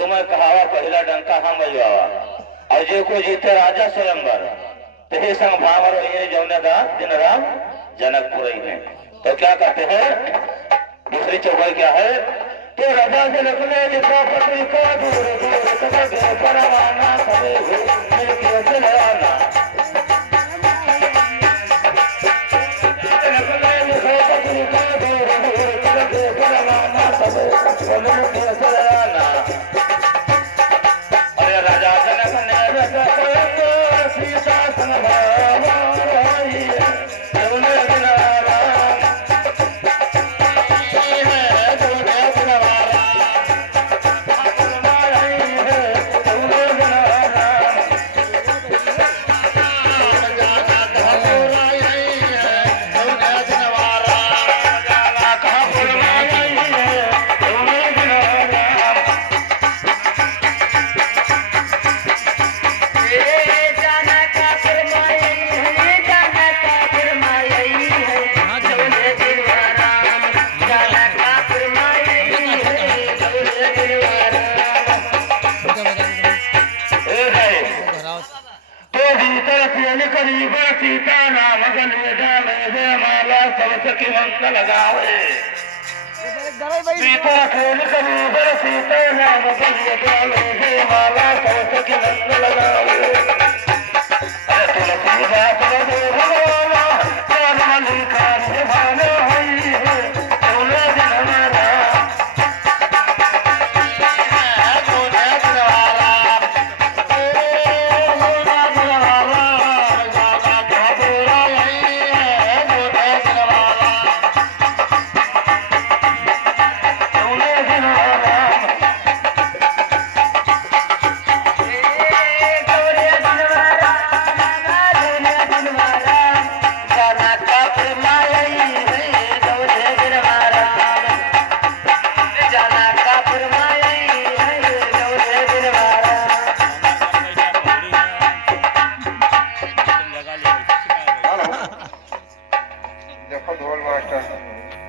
तुम्हें कहावा पहला डंका हम बजवावा और जो को जीते राजा स्वयंवर ते संग भावर ये जौने दा दिन राम जनकपुर ही है। तो क्या कहते हैं दूसरी चौपाई क्या है? तो राजा से निकले लिखा पत्री का दूर दूर तक परवाना करे मिल के चले आना निकले लिखा पत्री का दूर दूर तक परवाना करे मिल के चले आना। राजा जनक ने सीता संग भाई सीता नाम माला सबकी मंगल गावे सीता खेल करी सीता नाम माला सबकी मंगल गावे।